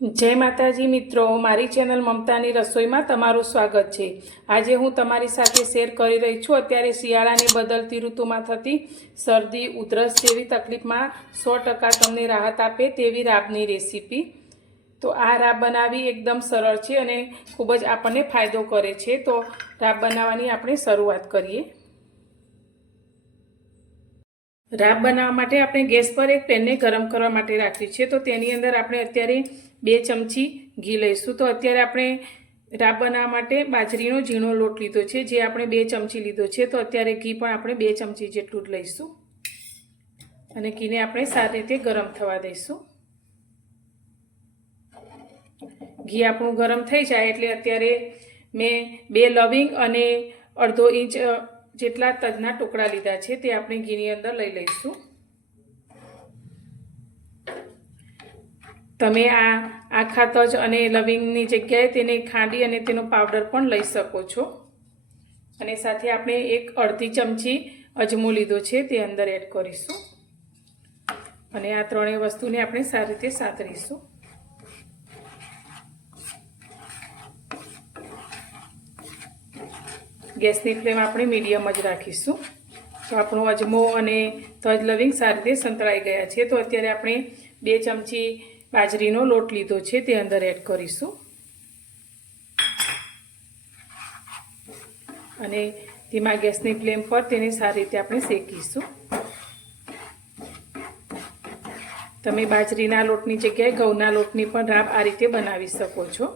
જય માતાજી મિત્રો, મારી ચેનલ મમતાની રસોઈમાં તમારું સ્વાગત છે. આજે હું તમારી સાથે શેર કરી રહી છું. અત્યારે શિયાળાની બદલતી ઋતુમાં થતી શરદી, ઉધરસ જેવી તકલીફમાં સો ટકા તમને રાહત આપે તેવી રાબની રેસીપી. તો આ રાબ બનાવવી એકદમ સરળ છે અને ખૂબ જ આપણને ફાયદો કરે છે. તો રાબ બનાવવાની આપણે શરૂઆત કરીએ. રાબ બનાવવા માટે આપણે ગેસ પર એક પેનને ગરમ કરવા માટે રાખ્યું છે. તો તેની અંદર આપણે અત્યારે બે ચમચી ઘી લઈશું. તો અત્યારે આપણે રાબ બનાવવા માટે બાજરીનો ઝીણો લોટ લીધો છે, જે આપણે બે ચમચી લીધો છે. તો અત્યારે ઘી પણ આપણે બે ચમચી જેટલું લઈશું. અને ઘીને આપણે સારી રીતે ગરમ થવા દઈશું. ઘી આપણું ગરમ થઈ જાય એટલે અત્યારે મેં બે લવિંગ અને અડધો ઇંચ જેટલા તજના ટુકડા લીધા છે તે આપણે ઘીની અંદર લઈ લઈશું. તમે આ આખા તજ અને લવિંગની જગ્યાએ તેને ખાંડી અને તેનો પાવડર પણ લઈ શકો છો. અને સાથે આપણે એક અડધી ચમચી અજમો લીધો છે તે અંદર એડ કરીશું. અને આ ત્રણેય વસ્તુને આપણે સારી રીતે સાતરીશું. ગેસની ફ્લેમ આપણે મીડિયમ જ રાખીશું. તો આપણો અજમો અને તજ લવિંગ સારી રીતે સંતળાઈ ગયા છે. તો અત્યારે આપણે બે ચમચી બાજરીનો લોટ લીધો છે, તે અંદર એડ કરીશું. અને ધીમા ગેસની ફ્લેમ પર તેને સારી રીતે આપણે શેકીશું. તમે બાજરીના લોટની જગ્યાએ ઘઉંના લોટની પણ રાબ આ રીતે બનાવી શકો છો.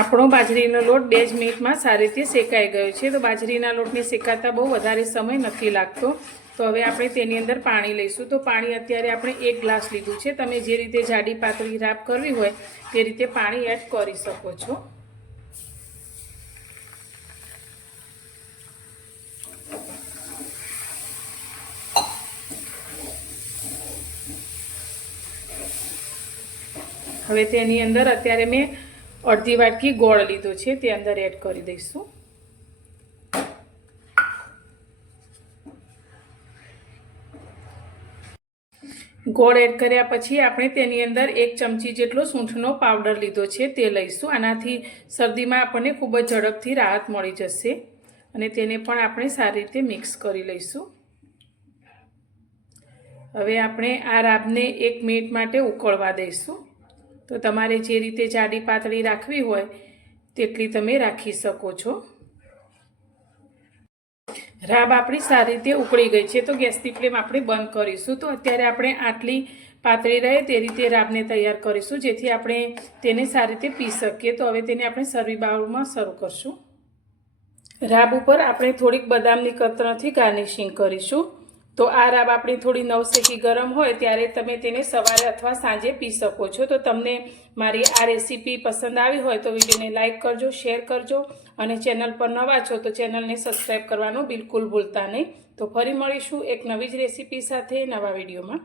આપણો બાજરીનો લોટ બે જ મિનિટમાં સારી રીતે શેકાઈ ગયો છે. તો બાજરીના લોટને શેકાતા બહુ વધારે સમય નથી લાગતો. તો હવે આપણે તેની અંદર પાણી લઈશું. તો પાણી અત્યારે આપણે એક ગ્લાસ લીધું છે. તમે જે રીતે જાડી પાતળી રાબ કરવી હોય તે રીતે પાણી એડ કરી શકો છો. હવે તેની અંદર અત્યારે મેં અડધી વાટકી ગોળ લીધો છે, તે અંદર એડ કરી દઈશું. ગોળ એડ કર્યા પછી આપણે તેની અંદર એક ચમચી જેટલો સૂંઠનો પાવડર લીધો છે, તે લઈશું. આનાથી શરદીમાં આપણને ખૂબ જ ઝડપથી રાહત મળી જશે અને તેને પણ આપણે સારી રીતે મિક્સ કરી લઈશું. હવે આપણે આ રાબને એક મિનિટ માટે ઉકળવા દઈશું. તો તમારે જે રીતે જાડી પાતળી રાખવી હોય, તેટલી તમે રાખી શકો છો. રાબ આપણી સારી રીતે ઉકળી ગઈ છે, તો ગેસની ફ્લેમ આપણે બંધ કરીશું. તો અત્યારે આપણે આટલી પાતળી રહે તે રીતે રાબને તૈયાર કરીશું, જેથી આપણે તેને સારી રીતે પી શકીએ. તો હવે તેને આપણે સર્વી બાઉલમાં સર્વ કરશું. રાબ ઉપર આપણે થોડીક બદામની કતરથી ગાર્નિશિંગ કરીશું. તો આ રાબ આપણી થોડી નવસેકી ગરમ હોય ત્યારે તમે તેને સવારે અથવા સાંજે પી શકો છો. તો તમને મારી આ રેસીપી પસંદ આવી હોય તો વિડીયોને લાઇક કરજો, શેર કરજો અને ચેનલ પર નવા છો તો ચેનલને સબસ્ક્રાઈબ કરવાનું બિલકુલ ભૂલતા નહીં. તો ફરી મળીશું એક નવી જ રેસીપી સાથે નવા વિડીયોમાં.